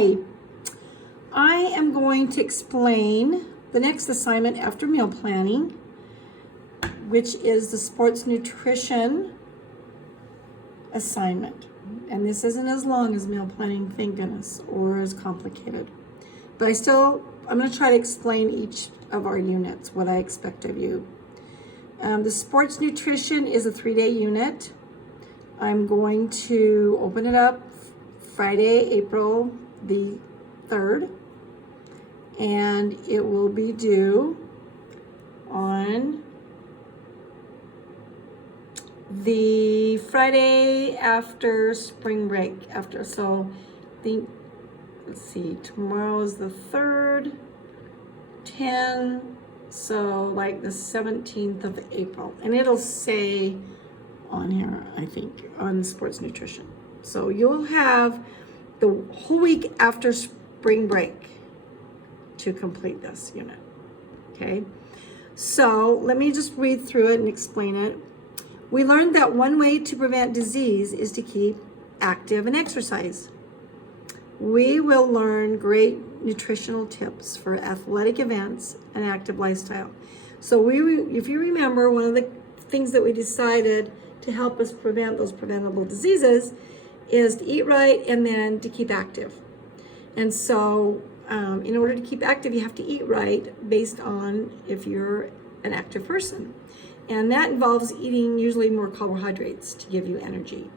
Hi, I am going to explain the next assignment after meal planning, which is the sports nutrition assignment. And this isn't as long as meal planning, thank goodness, or as complicated. But I'm going to try to explain each of our units, what I expect of you. The sports nutrition is a 3-day unit. I'm going to open it up Friday, April the 3rd, and it will be due on the Friday after spring break. So I think, let's see, tomorrow is the 3rd, 10, so like the 17th of April. And it'll say on here, I think, on sports nutrition. So you'll have the whole week after spring break to complete this unit, okay? So let me just read through it and explain it. We learned that one way to prevent disease is to keep active and exercise. We will learn great nutritional tips for athletic events and active lifestyle. So if you remember, one of the things that we decided to help us prevent those preventable diseases is to eat right and then to keep active. And so in order to keep active, you have to eat right based on if you're an active person. And that involves eating usually more carbohydrates to give you energy.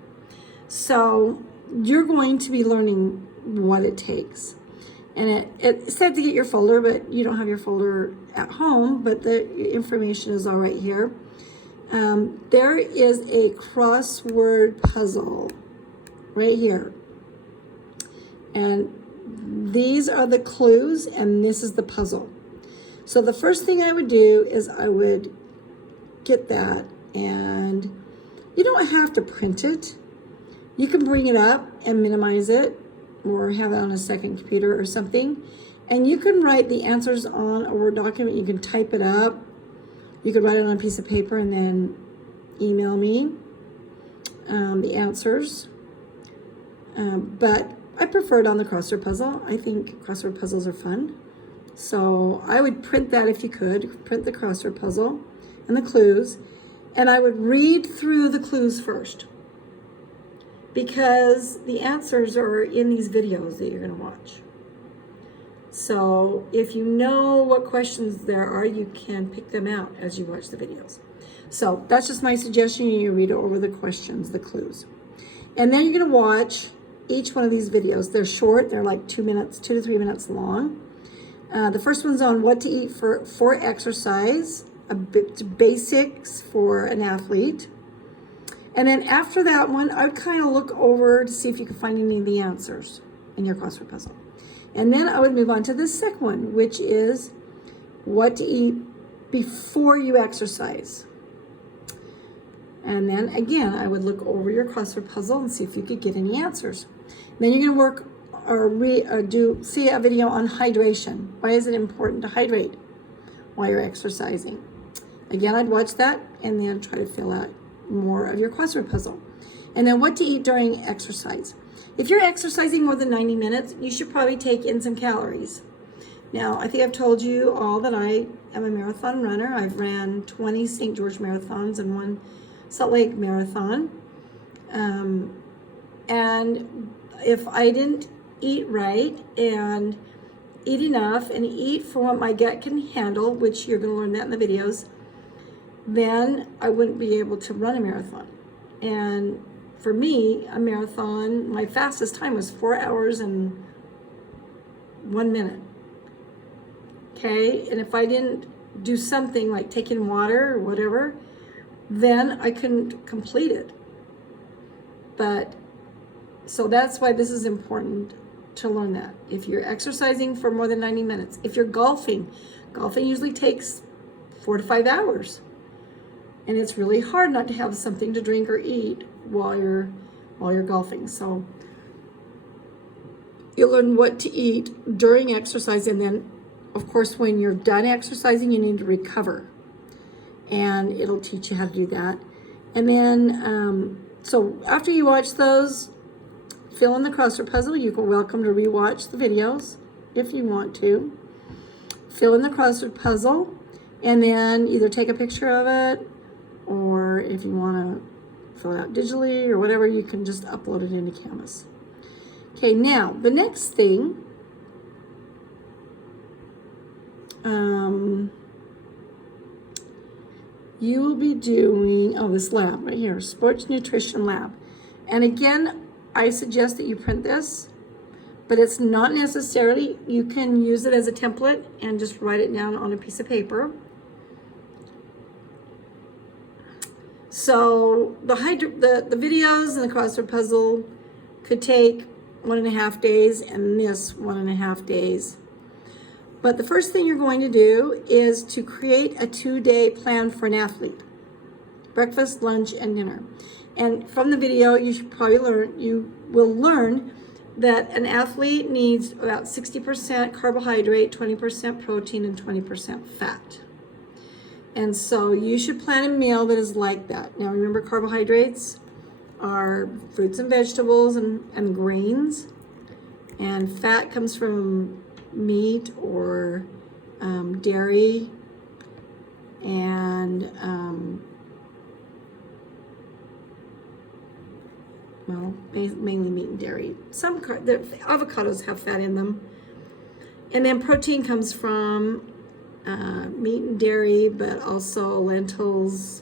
So you're going to be learning what it takes. And it said to get your folder, but you don't have your folder at home, but the information is all right here. There is a crossword puzzle right here. And these are the clues, and this is the puzzle. So the first thing I would do is I would get that, and you don't have to print it. You can bring it up and minimize it or have it on a second computer or something. And you can write the answers on a Word document. You can type it up. You could write it on a piece of paper and then email me the answers. But I prefer it on the crossword puzzle. I think crossword puzzles are fun. So I would print that if you could. Print the crossword puzzle and the clues. And I would read through the clues first, because the answers are in these videos that you're going to watch. So if you know what questions there are, you can pick them out as you watch the videos. So that's just my suggestion. You read over the questions, the clues. And then you're going to watch each one of these videos. They're short. They're like 2 to 3 minutes long. The first one's on what to eat for exercise, a bit basics for an athlete. And then after that one, I would kind of look over to see if you could find any of the answers in your crossword puzzle. And then I would move on to the second one, which is what to eat before you exercise. And then again, I would look over your crossword puzzle and see if you could get any answers. And then you're going to work or see a video on hydration. Why is it important to hydrate while you're exercising? Again, I'd watch that and then try to fill out more of your crossword puzzle. And then what to eat during exercise. If you're exercising more than 90 minutes, you should probably take in some calories. Now, I think I've told you all that I am a marathon runner. I've ran 20 St. George marathons and 1 Salt Lake marathon. And if I didn't eat right and eat enough and eat for what my gut can handle, which you're going to learn that in the videos, then I wouldn't be able to run a marathon. And for me, a marathon, my fastest time was 4 hours and 1 minute. Okay, and if I didn't do something like take in water or whatever, then I couldn't complete it. But so that's why this is important to learn that. If you're exercising for more than 90 minutes, if you're golfing usually takes 4 to 5 hours. And it's really hard not to have something to drink or eat while you're golfing. So you'll learn what to eat during exercise, and then of course when you're done exercising you need to recover, and it'll teach you how to do that. And then so after you watch those, fill in the crossword puzzle. You're welcome to rewatch the videos if you want to. Fill in the crossword puzzle and then either take a picture of it, or if you want to fill it out digitally or whatever, you can just upload it into Canvas. Okay, now the next thing, you will be doing, this lab right here, sports nutrition lab. And again, I suggest that you print this, but it's not necessarily, you can use it as a template and just write it down on a piece of paper. So the videos and the crossword puzzle could take 1.5 days, and this 1.5 days. But the first thing you're going to do is to create a 2-day plan for an athlete. Breakfast, lunch, and dinner. And from the video, you will learn that an athlete needs about 60% carbohydrate, 20% protein, and 20% fat. And so you should plan a meal that is like that. Now remember, carbohydrates are fruits and vegetables and grains. And fat comes from meat or dairy, and mainly meat and dairy. Some avocados have fat in them. And then protein comes from meat and dairy, but also lentils.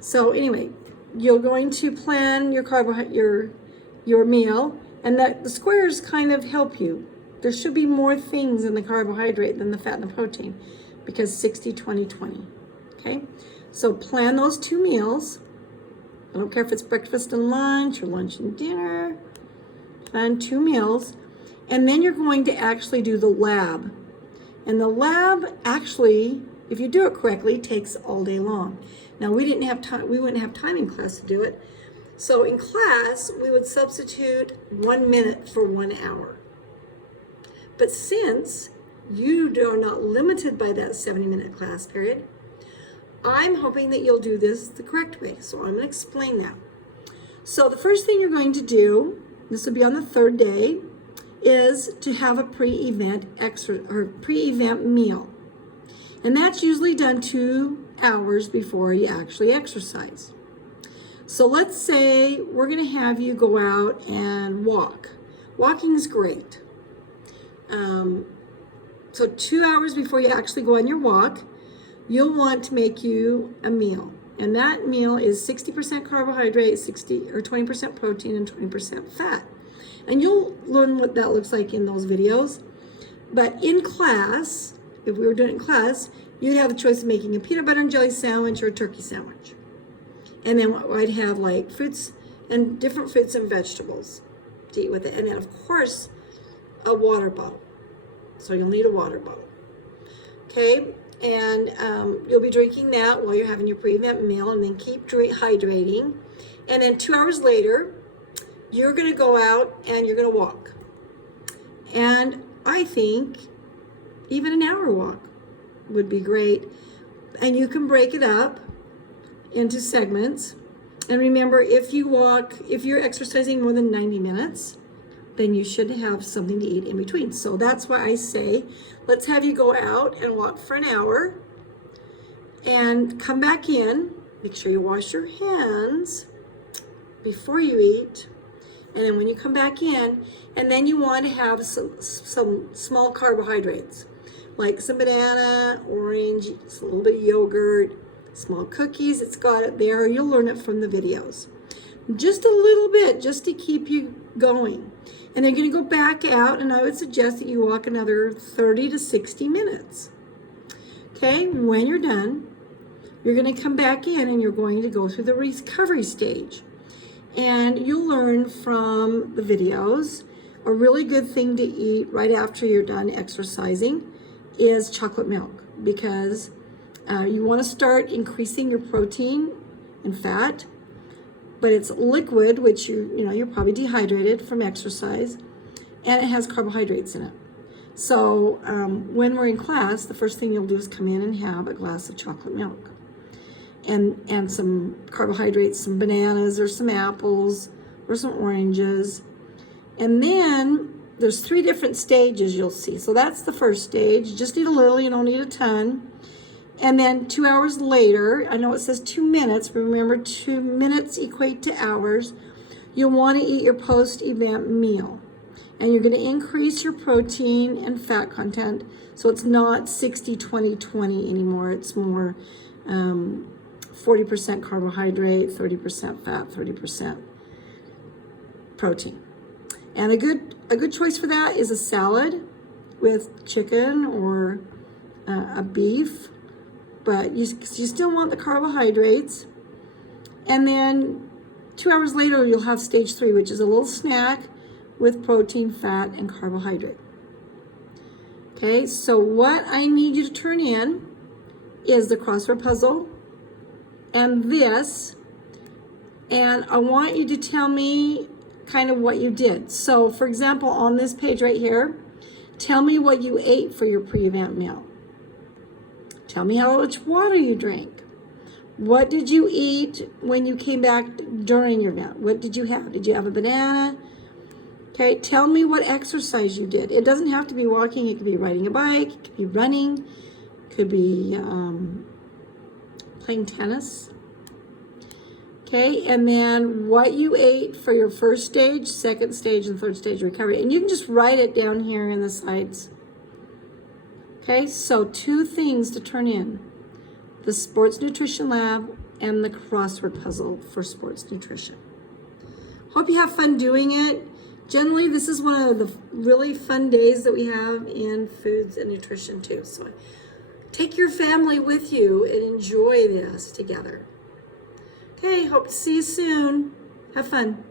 So anyway, you're going to plan your meal, and that the squares kind of help you. There should be more things in the carbohydrate than the fat and the protein, because 60, 20, 20. Okay, so plan those 2 meals. I don't care if it's breakfast and lunch or lunch and dinner. Plan 2 meals, and then you're going to actually do the lab. And the lab actually, if you do it correctly, takes all day long. Now we wouldn't have time in class to do it. So in class, we would substitute 1 minute for 1 hour. But since you are not limited by that 70-minute class period, I'm hoping that you'll do this the correct way. So I'm going to explain that. So the first thing you're going to do, this will be on the 3rd day, is to have a pre-event meal. And that's usually done 2 hours before you actually exercise. So let's say we're going to have you go out and walk. Walking is great. So 2 hours before you actually go on your walk, you'll want to make you a meal. And that meal is 60% carbohydrate, 20% protein, and 20% fat. And you'll learn what that looks like in those videos. But in class, if we were doing it in class, you'd have the choice of making a peanut butter and jelly sandwich or a turkey sandwich. And then I'd have like different fruits and vegetables to eat with it. And then of course, a water bottle. So you'll need a water bottle. Okay, and you'll be drinking that while you're having your pre-event meal, and then keep hydrating. And then 2 hours later, you're going to go out and you're going to walk. And I think even an hour walk would be great. And you can break it up into segments. And remember, if you're exercising more than 90 minutes, then you should have something to eat in between. So that's why I say, let's have you go out and walk for an hour and come back in. Make sure you wash your hands before you eat. And then when you come back in, and then you want to have some small carbohydrates, like some banana, orange, a little bit of yogurt, small cookies. It's got it there. You'll learn it from the videos. Just a little bit, just to keep you going. And then you're going to go back out, and I would suggest that you walk another 30 to 60 minutes. Okay, when you're done, you're going to come back in and you're going to go through the recovery stage. And you'll learn from the videos. A really good thing to eat right after you're done exercising is chocolate milk, because you want to start increasing your protein and fat, but it's liquid, which you're probably dehydrated from exercise, and it has carbohydrates in it. So when we're in class, the first thing you'll do is come in and have a glass of chocolate milk, and some carbohydrates, some bananas or some apples or some oranges. And then there's 3 different stages you'll see. So that's the first stage. You just need a little, you don't need a ton. And then 2 hours later, I know it says 2 minutes, but remember 2 minutes equate to hours. You'll want to eat your post-event meal. And you're going to increase your protein and fat content. So it's not 60, 20, 20 anymore. It's more 40% carbohydrate, 30% fat, 30% protein. And a good choice for that is a salad with chicken or a beef, but you still want the carbohydrates. And then 2 hours later, you'll have stage 3, which is a little snack with protein, fat, and carbohydrate. Okay, so what I need you to turn in is the crossword puzzle and this, and I want you to tell me kind of what you did. So for example, on this page right here, tell me what you ate for your pre-event meal. Tell me how much water you drank. What did you eat when you came back during your event? What did you have? Did you have a banana? Okay, tell me what exercise you did. It doesn't have to be walking. It could be riding a bike. It could be running. It could be playing tennis. Okay, and then what you ate for your first stage, second stage, and third stage recovery. And you can just write it down here in the sides. Okay, so 2 things to turn in. The Sports Nutrition Lab and the crossword puzzle for sports nutrition. Hope you have fun doing it. Generally, this is one of the really fun days that we have in foods and nutrition too. So take your family with you and enjoy this together. Okay, hope to see you soon. Have fun.